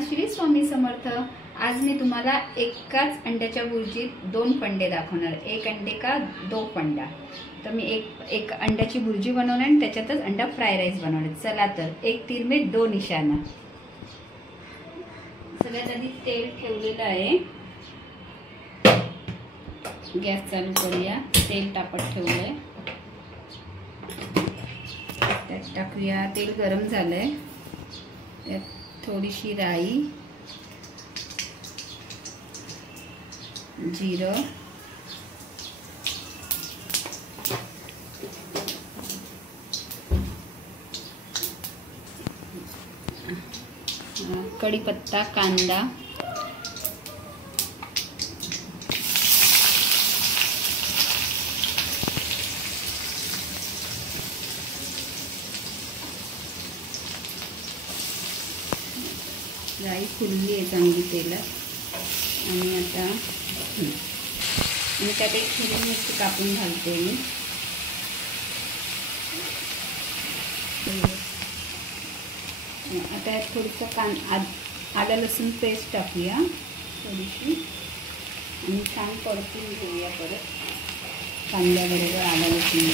श्री स्वामी समर्थ। आज मी तुम्हाला एकाच अंड्याच्या बुर्जीत दोन फंडे दाखवणार। एक अंडे का दो फंडा। तर मी एक अंड्याची बुर्जी बनवणार आणि त्याच्यातच अंडा फ्राय राईस बनवणार। चला तर एक तीर में दो निशाना। सगळ्यात आधी तेल ठेवलेलं आहे, गॅस चालू करूया। तेल तापत ठेवलंय, त्यात टाकूया। तेल गरम झालंय, त्यात थोडीशी राई, जिरं, कढीपत्ता, कांदा, राई फुलली आहे चांगली तेलात। आणि आता त्यात एक हिरवी मिरची कापून घालते मी। आता यात थोडंसं आलं लसूण पेस्ट टाकूया थोडीशी, आणि छान परतून घेऊया। परत कांद्याबरोबर आलं लसूण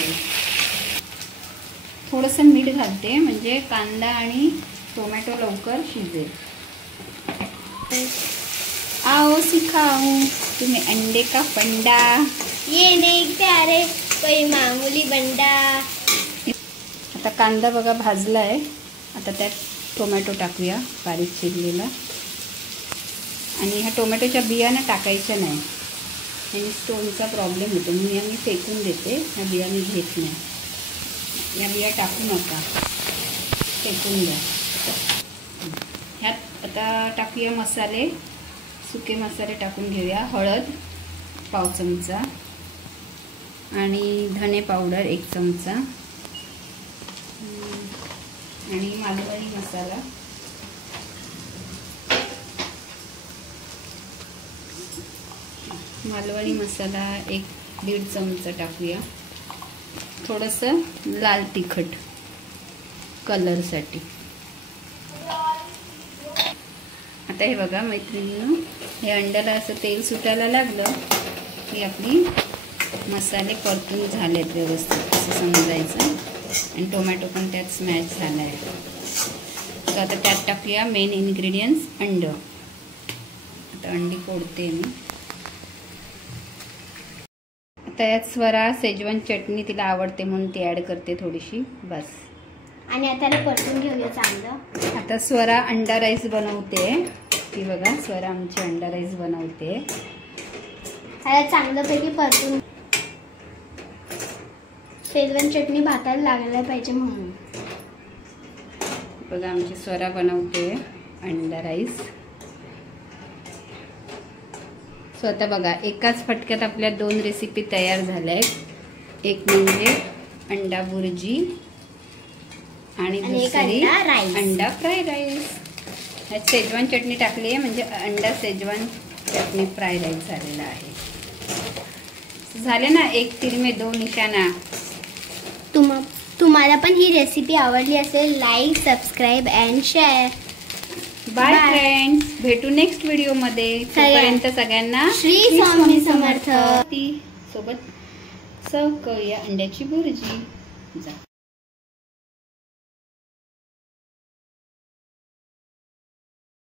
थोडंसं मीठ घालते, म्हणजे कांदा आणि टोमॅटो लवकर शिजेल। आओ सिखाऊं तुम्हें अंडे का फंडा, ये नहीं प्यारे कोई मामूली बंडा। आता कांदा बघा भाजलाय, आता त्यात टोमॅटो टाकूया बारीक चिरलेला। आणि ह्या टोमॅटोच्या बिया ना टाकायच्या नाही, आणि स्टोनचा प्रॉब्लेम होतो म्हणून आम्ही फेकून देते। ह्या बिया मी घेत नाही, या बिया टाकू नका, फेकून द्या। ह्यात आता टाकूया मसाले, सुके मसाले टाकून घेऊया। हळद पाव चमचा, आणि धने पावडर 1 चमचा, आणि मालवणी मसाला, मालवणी मसाला 1-1.5 चमचा टाकूया। थोडंसं लाल तिखट कलरसाठी। आता हे बघा मैत्रिणींनो, हे अंड्याला असं तेल सुटायला लागलं की आपली मसाले परतून झालेत व्यवस्थित असं समजायचं, आणि टोमॅटो पण त्यात स्मॅश झाला आहे। तर आता त्यात टाकूया मेन इन्ग्रेडियंट्स अंड। आता अंडी फोडते मी। आता यात स्वरा शेजवान चटणी तिला आवडते म्हणून ती ॲड करते थोडीशी, बस। आणि आता परतून घेऊया चांगलं। आता स्वरा अंडा राईस बनवते, ती बघा स्वरा आमची अंडा राईस बनवते। ह्याला चांगल्यापैकी परतून, शेजवान चटणी भाताला लागली पाहिजे म्हणून। बघा आमची स्वरा बनवते अंडा राईस। स्वतः बघा एकाच फटक्यात आपल्या 2 रेसिपी तयार झाल्या आहेत। एक म्हणजे अंडा बुर्जी आणि दुसरी अंडा फ्राय राईस। ह्यात शेजवान चटणी टाकली आहे, म्हणजे अंडा शेजवान चटणी फ्राय राईस झालेला आहे। झाले ना एक तीर में दो निशाना। तुम्हाला पण ही रेसिपी आवडली असेल, like, subscribe and share. Bye friends, भेटू नेक्स्ट व्हिडिओ मध्ये। तोपर्यंत सगळ्यांना श्री स्वामी समर्थ। सोबत सर्व करूया अंड्याची बुर्जी। जा।